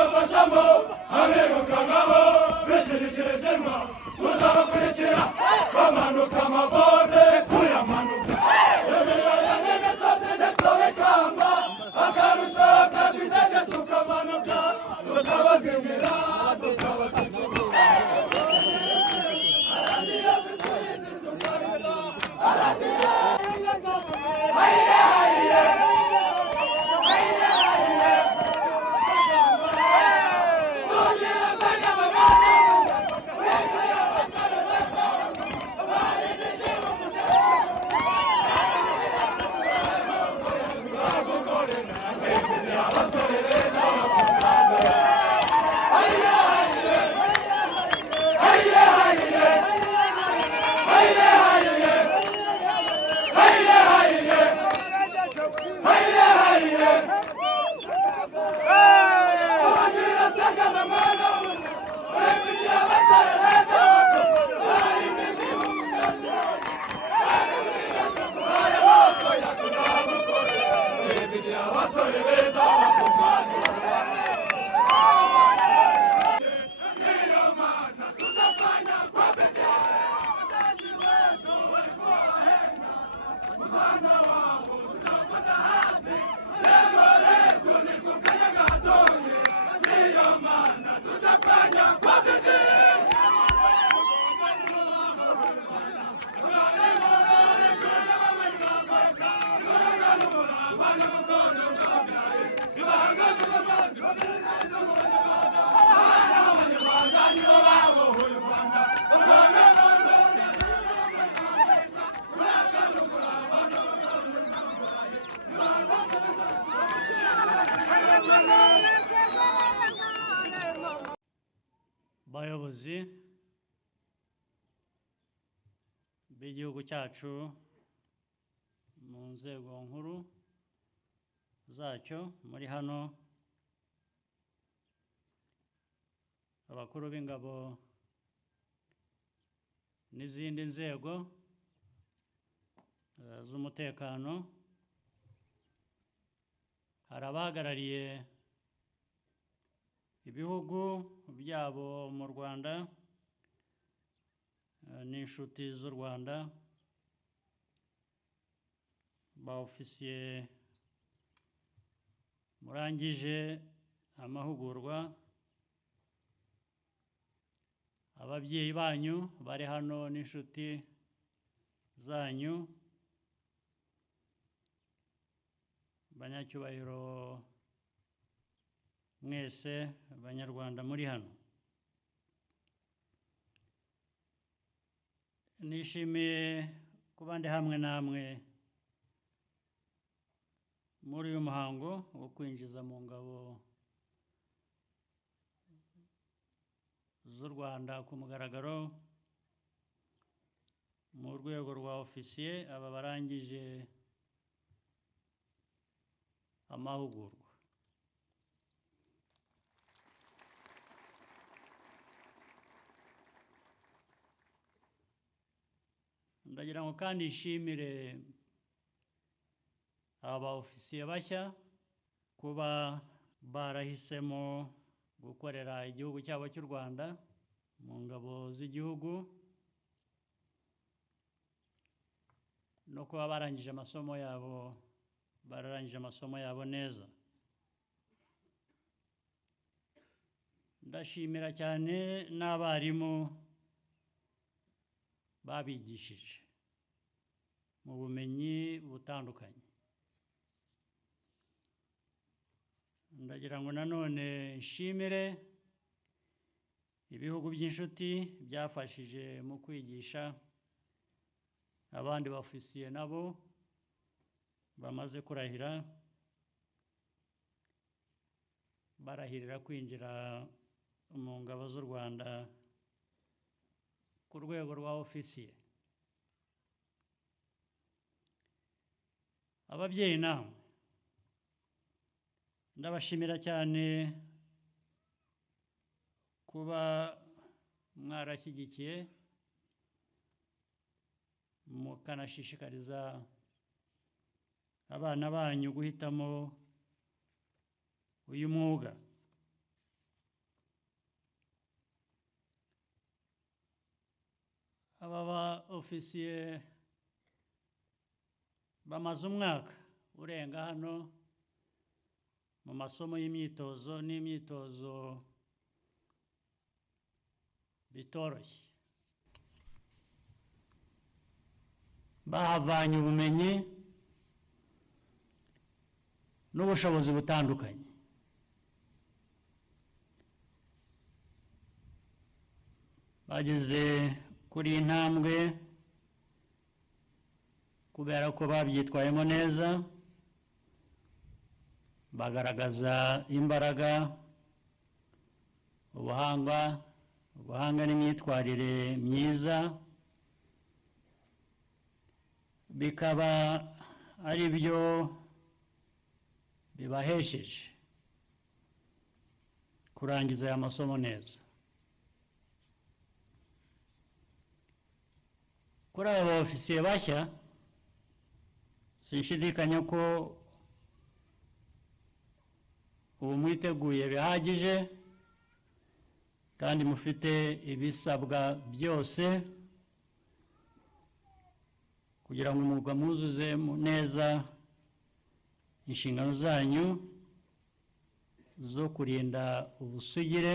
tuzabafashamo abirukankaho bishyikirizwa tuzabakurikira bamanuka amabode tuyamanuka ibiraya n'imisozi ntitubikamba akarusho kazidege tukamanuka tukabazimira tukabategura aradiyo bituyizi tukarira aradiyo hayiye hayiye bayobozi b'igihugu cyacu mu nzego nkuru zacyo muri hano, abakuru b'ingabo n'izindi nzego z'umutekano, hari abahagarariye ibihugu byabo mu Rwanda n'inshuti z'u Rwanda, ba ofisiye murangije amahugurwa, ababyeyi banyu bari hano n'inshuti zanyu, banyacyubahiro mwese abanyarwanda muri hano, nishimiye kuba ndi hamwe namwe muri uyu muhango wo kwinjiza mu ngabo z'u Rwanda ku mugaragaro mu rwego rwa ofisiye aba barangije amahugurwa. Ndagira ngo kandi nshimire aba ofisiye bashya kuba barahisemo gukorera igihugu cyabo cy'u Rwanda mu ngabo z'igihugu no kuba bararangije amasomo yabo neza. Ndashimira cyane n'abarimu babigishije mu bumenyi butandukanye. Ndagira ngo nanone nshimire ibihugu by'inshuti byafashije mu kwigisha abandi bafisiye nabo bamaze kurahira, barahirira kwinjira mu ngabo z'u Rwanda ku rwego rwa ofisiye. Ababyeyi namwe ndabashimira cyane kuba mwarashyigikiye mukanashishikariza abana banyu guhitamo uyu mwuga. aba ba ofisiye bamaze umwaka urenga hano mu masomo y'imyitozo n'imyitozo bitoroshye, bahavanye ubumenyi n'ubushobozi butandukanye. Bageze kuri iyi ntambwe kubera ko babyitwayemo neza, bagaragaza imbaraga, ubuhanga n'imyitwarire myiza, bikaba ari byo bibahesheje kurangiza aya masomo neza. Kuri aba ba-ofisiye bashya, sinshidikanya ko ubu mwiteguye bihagije kandi mufite ibisabwa byose kugira ngo umwuga mwuzuze neza inshingano zanyu zo kurinda ubusugire,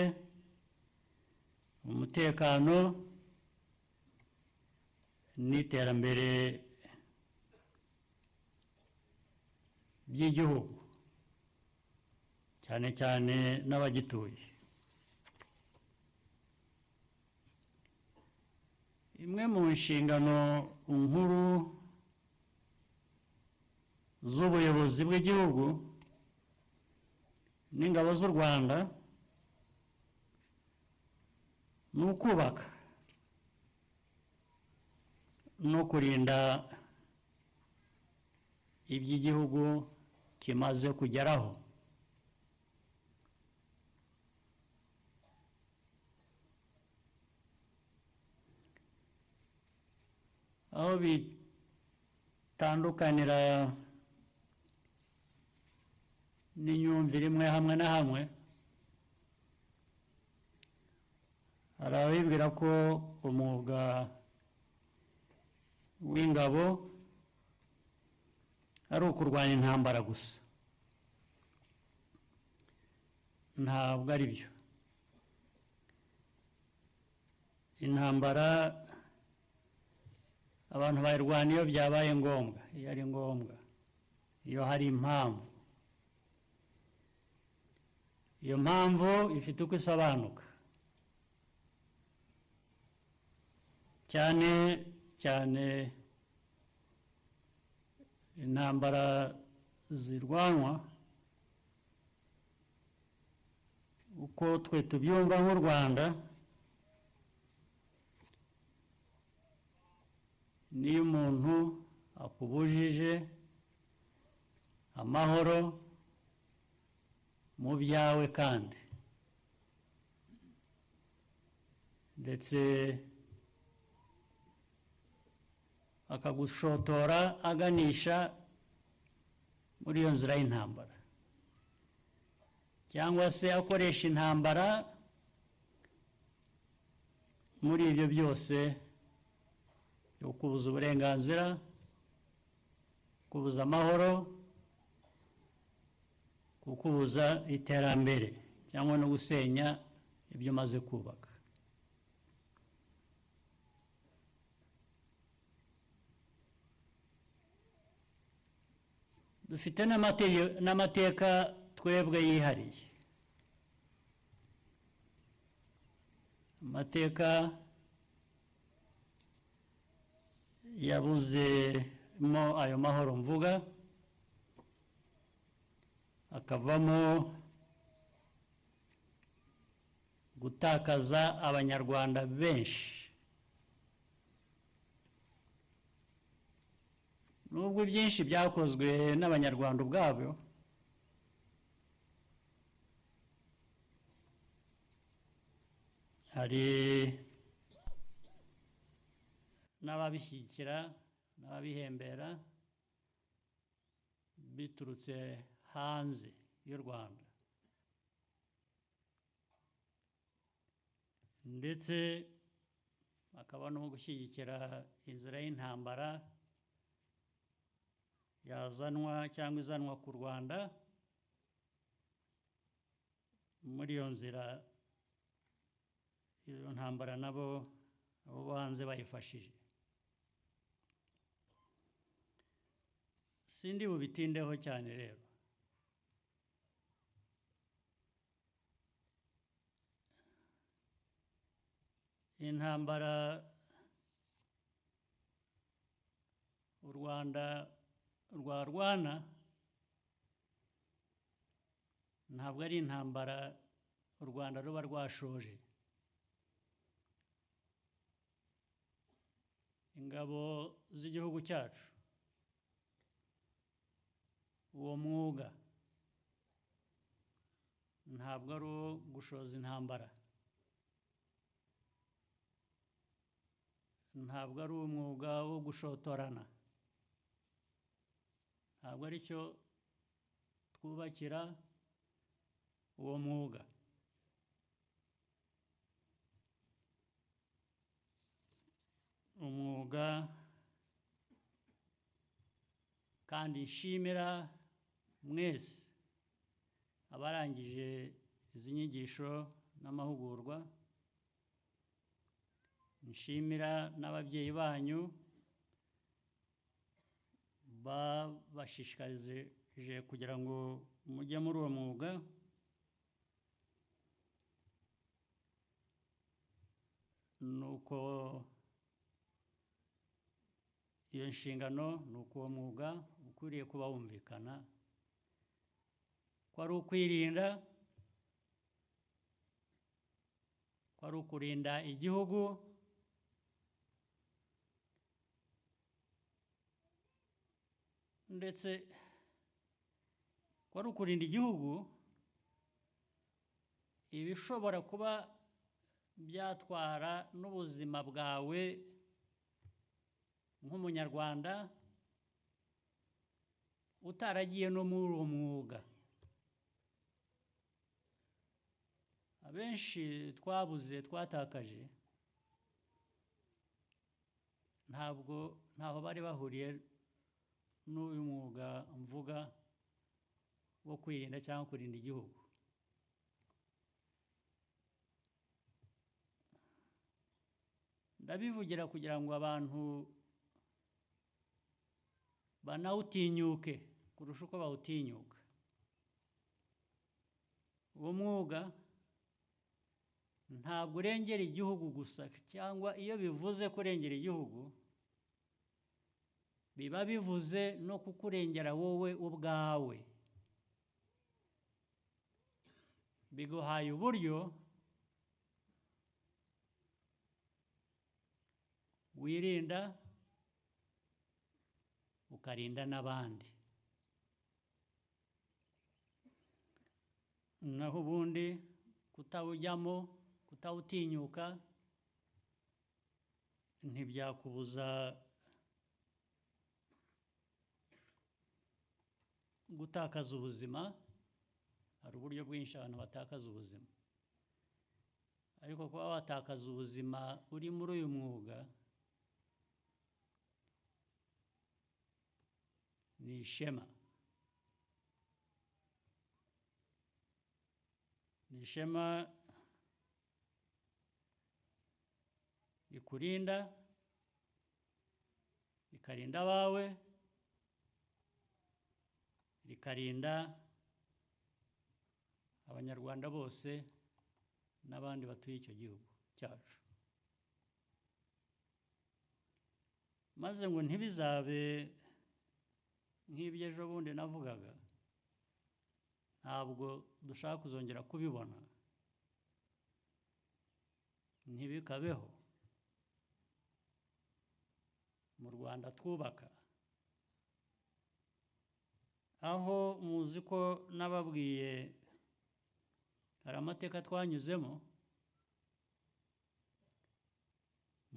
umutekano n'iterambere by'igihugu, cyane cyane n'abagituye. Imwe mu nshingano nkuru z'ubuyobozi bw'igihugu n'ingabo z'u Rwanda ni ukubaka no kurinda iby'igihugu kimaze kugeraho. Aho bitandukanira n'imyumvire imwe hamwe na hamwe, hari abibwira ko umwuga w'ingabo ari ukurwanya intambara gusa. Ntabwo ari byo. Intambara abantu bayirwana iyo byabaye ngombwa, iyo ari ngombwa, iyo hari impamvu. Iyo mpamvu ifite uko isobanuka, cyane cyane intambara zirwanwa uko twe tubyumva nk'u Rwanda, niyo umuntu akubujije amahoro mu byawe kandi ndetse akagushotora aganisha muri iyo nzira y'intambara, cyangwa se akoresha intambara muri ibyo byose, yo kubuza uburenganzira, kubuza amahoro, kukubuza iterambere cyangwa no gusenya ibyo umaze kubaka. Dufite n'amateka twebwe yihariye, amateka yabuzemo ayo mahoro mvuga, akavamo gutakaza abanyarwanda benshi. Nubwo byinshi byakozwe n'abanyarwanda ubwabo, hari n'ababishyigikira n'ababihembera biturutse hanze y'u Rwanda, ndetse hakaba no gushyigikira inzira y'intambara yazanwa cyangwa izanwa ku Rwanda. Muri iyo nzira iyo ntambara nabo abo hanze bayifashije. Sindi bubitindeho cyane rero. Intambara u Rwanda rwarwana ntabwo ari intambara u Rwanda ruba rwashoje. Ingabo z'igihugu cyacu, uwo mwuga ntabwo ari uwo gushoza intambara, ntabwo ari umwuga wo gushotorana, ntabwo ari cyo twubakira uwo mwuga. Umwuga kandi nshimira mwese abarangije izi nyigisho n'amahugurwa, nshimira n'ababyeyi banyu babashishikarije kugira ngo mujye muri uwo mwuga. Nuko iyo nshingano, nuko uwo mwuga ukwiriye kuba wumvikana ko ari ukwirinda, ko ari ukurinda igihugu, ndetse ko ari ukurinda igihugu ibishobora kuba byatwara n'ubuzima bwawe nk'umunyarwanda utaragiye no muri uwo mwuga. Abenshi twabuze, twatakaje, ntaho bari bahuriye n'uyu mwuga mvuga wo kwirinda cyangwa kurinda igihugu. Ndabivugira kugira ngo abantu banawutinyuke kurusha uko bawutinyuka. Uwo mwuga ntabwo urengera igihugu gusa, cyangwa iyo bivuze kurengera igihugu biba bivuze no kukurengera wowe ubwawe. Biguhaye uburyo wirinda ukarinda n'abandi. Naho ubundi kutawujyamo, kutawutinyuka ntibyakubuza gutakaza ubuzima. Hari uburyo bwinshi abantu batakaza ubuzima, ariko kuba watakaza ubuzima uri muri uyu mwuga ni ishema. Ni ishema rikurinda, rikarinda abawe, rikarinda abanyarwanda bose n'abandi batuye icyo gihugu cyacu. Maze ngo ntibizabe nk'ibyo ejo bundi navugaga, ntabwo dushaka kuzongera kubibona, ntibikabeho mu Rwanda twubaka. Aho muzi ko nababwiye hari amateka twanyuzemo,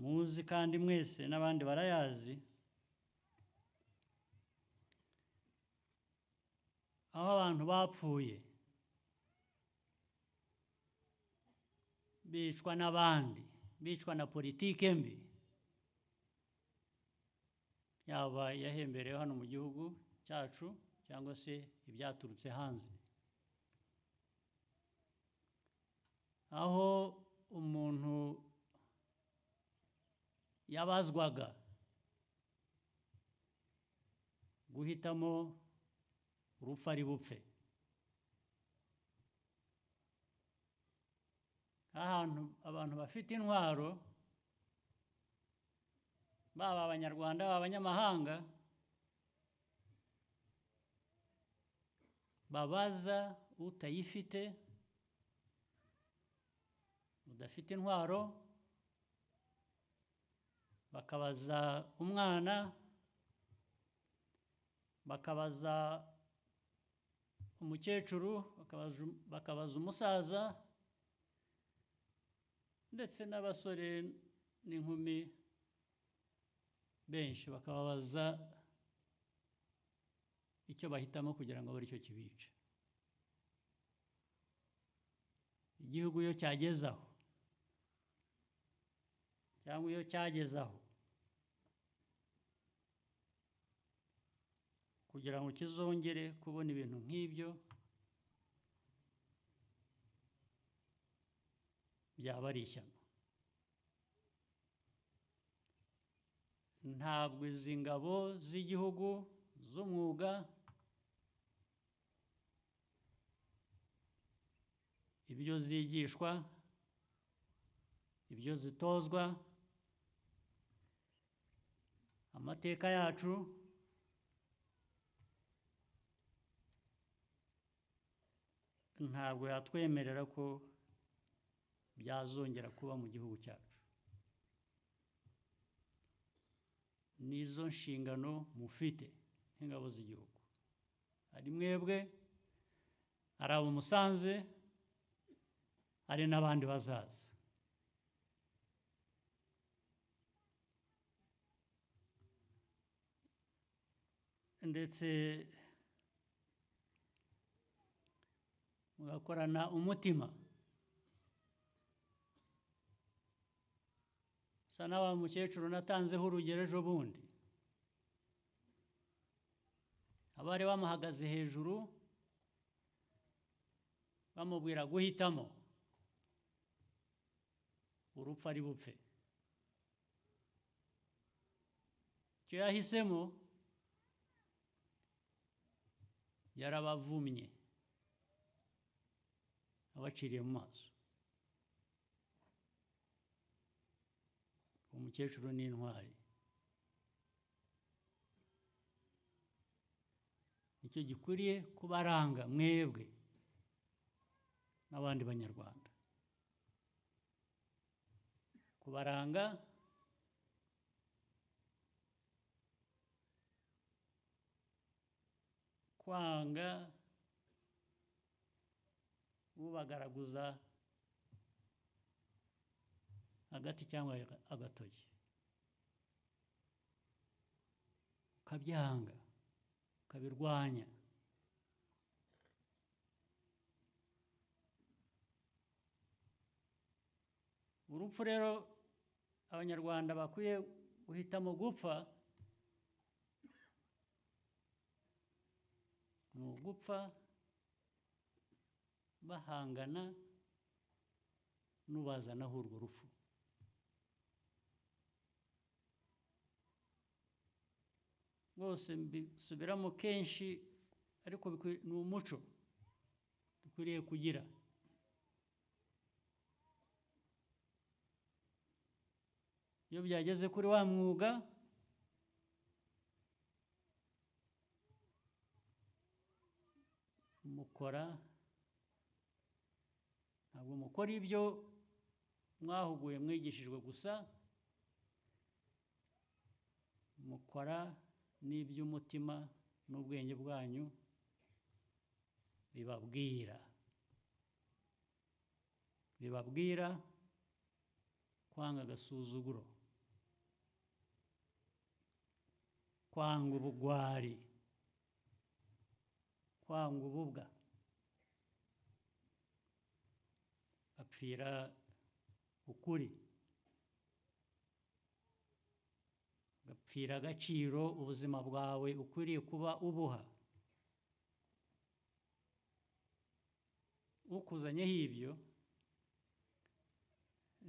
muzi kandi mwese n'abandi barayazi, aho abantu bapfuye bicwa n'abandi bicwa na politike mbi, yaba yahemberewe hano mu gihugu cyacu cyangwa se ibyaturutse hanze, aho umuntu yabazwaga guhitamo urupfu ari bupfe. Ahantu abantu bafite intwaro, baba abanyarwanda baba abanyamahanga, babaza utayifite, udafite intwaro, bakabaza umwana, bakabaza umukecuru, bakabaza umusaza, ndetse n'abasore n'inkumi benshi bakababaza icyo bahitamo kugira ngo abure icyo kibica. Igihugu iyo cyageze aho, cyangwa iyo cyageze aho, kugira ngo kizongere kubona ibintu nk'ibyo byaba ari ishyano. Ntabwo izi ngabo z'igihugu z'umwuga, ibyo zigishwa, ibyo zitozwa, amateka yacu, ntabwo yatwemerera ko byazongera kuba mu gihugu cyacu. Nizo nshingano mufite nk'ingabo z'igihugu, ari mwebwe, ari abo musanze, ari n'abandi bazaza. Ndetse mugakorana umutima, sa na wa mukecuru natanzeho urugero ejo bundi, abari bamuhagaze hejuru bamubwira guhitamo urupfu ari bupfe. Icyo yahisemo yarabavumye, abaciriye mu maso. Umukecuru ni intwari. Nicyo gikwiriye kubaranga mwebwe n'abandi banyarwanda, kubaranga kwanga ubagaraguza agati cyangwa agatoki, ukabyanga, ukabirwanya. Urupfu rero abanyarwanda bakwiye guhitamo gupfa, ni ugupfa bahangana n'ubazanaho urwo rupfu. Rwose mbisubiramo kenshi, ariko ni umuco dukwiriye kugira. Iyo byageze kuri wa mwuga, mukora, ntabwo mukora ibyo mwahuguye mwigishijwe gusa, mukora n'iby'umutima n'ubwenge bwanyu bibabwira kwanga agasuzuguro, kwanga ubugwari, kwanga ububwa, bapfira ukuri, pfira agaciro ubuzima bwawe ukwiriye kuba ubuha. Ukuzanyeho ibyo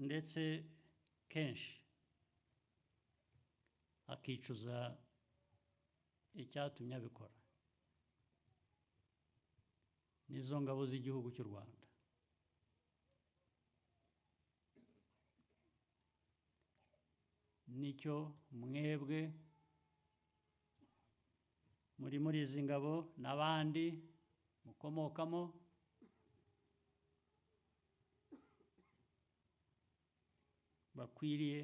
ndetse kenshi akicuza icyatumye abikora. Nizo ngabo z'igihugu cy'u Rwanda. Nicyo mwebwe muri izi ngabo n'abandi mukomokamo bakwiriye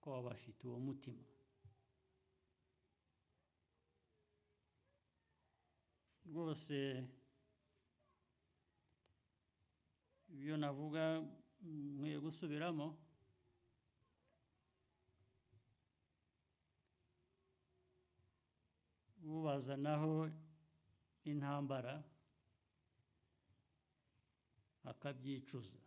kuba bafite uwo mutima. Rwose ibyo navuga nkwiye gusubiramo, ubazanaho intambara akabyicuza.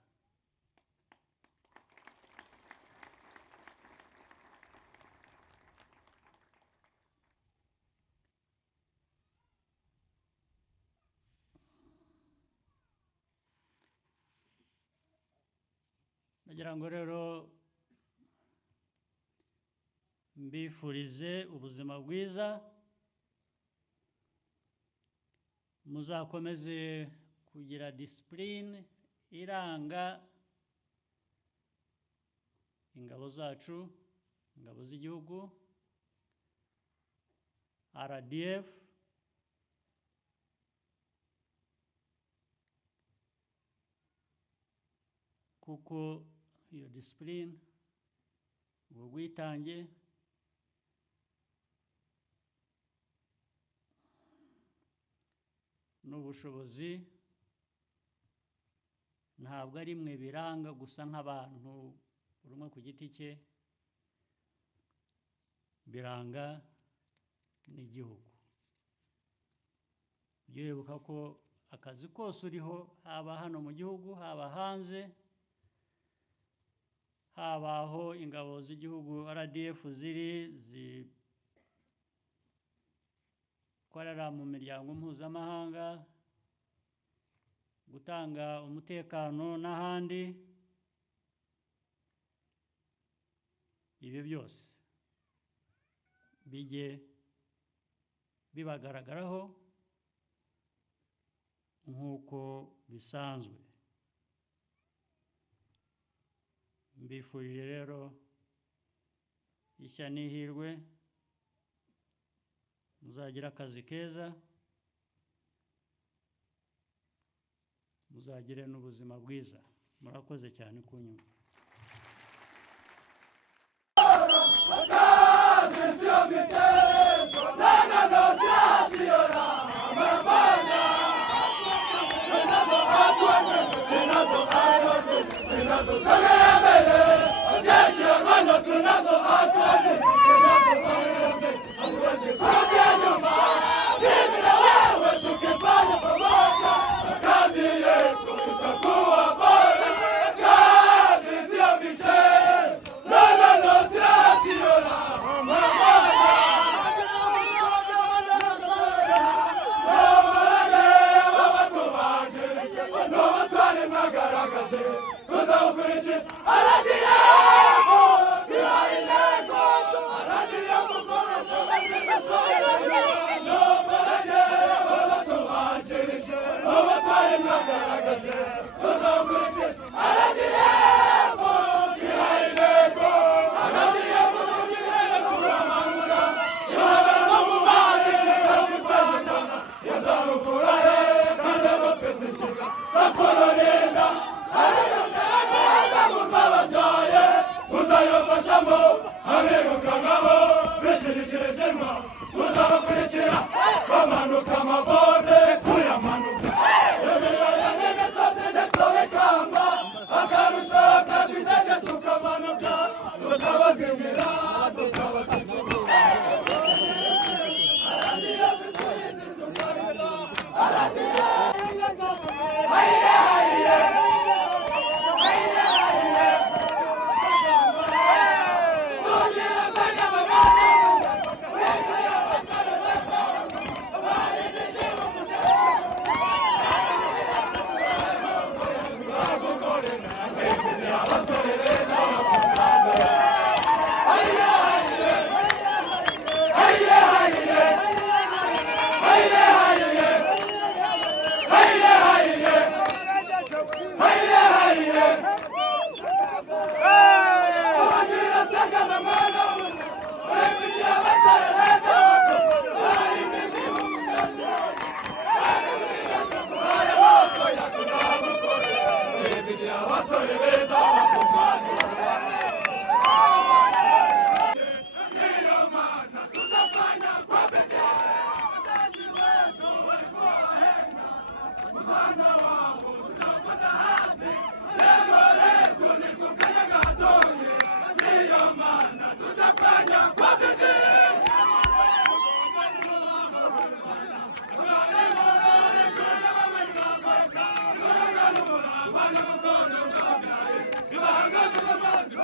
Nagira ngo rero mbifurize ubuzima bwiza, muzakomeze kugira discipline iranga ingabo zacu, ingabo z'igihugu, RDF, kuko iyo discipline, ubwo bwitange n'ubushobozi ntabwo ari mwe biranga gusa nk'abantu buri umwe ku giti cye, biranga n'igihugu. Ujye wibuka ko akazi kose uriho, haba hano mu gihugu, haba hanze, haba aho ingabo z'igihugu RDF ziri, zikorera mu miryango mpuzamahanga, gutanga umutekano n'ahandi, ibi byose bijye bibagaragaraho nk'uko bisanzwe. Mbifurije rero ishya n'ihirwe, muzagira akazi keza, muzagire n'ubuzima bwiza. Murakoze cyane kunyumva. Joy! n'urukundo rwabyaye bibangaza u Rwanda